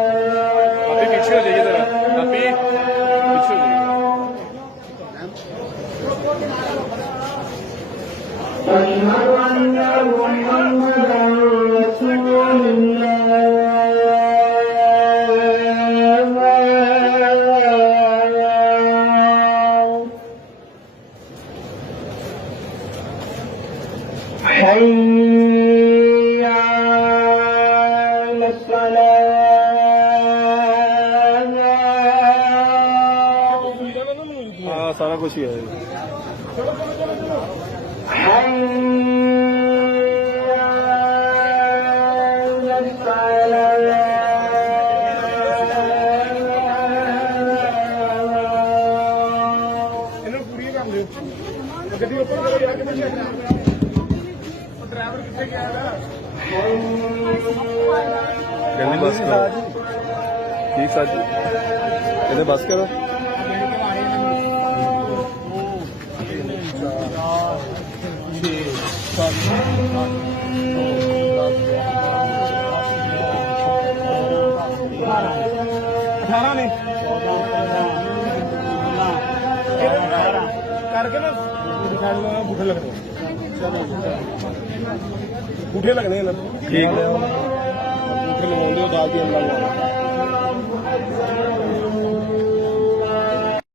पीछे हो जाइए जरा, पीछे हो जाइए। हाँ सारा कुछ ही है। कहने बस करो ठीक साजी कहने बस करो करके ना बूठे लगने बूठे लगने ठीक है बूठे लगाओ दाल दी अंडा